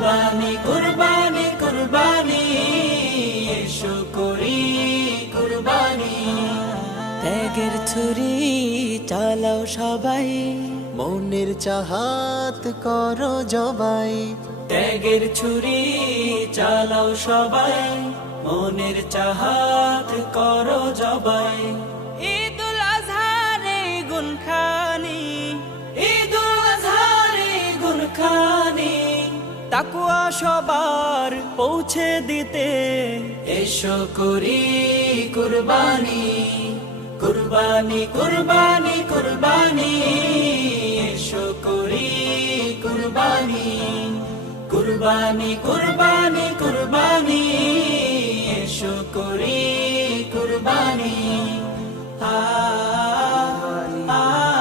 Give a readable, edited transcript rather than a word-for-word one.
কুরবানি কুরবানি কুরবানি এসো করি কুরবানি ত্যাগের ছুরি চালাও সবাই, মনের চাহাত করো জবাই। ত্যাগের ছুরি চালাও সবাই, মনের চাহাত করো জবাই। ঈদুল আজহারে গুনখানি, ঈদুল আজহারে গুনখানি তাকওয়া সবার পৌঁছে দিতে, এসো করি কুরবানি কুরবানি কুরবানি কুরবানি এসো করি কুরবানি কুরবানি কুরবানি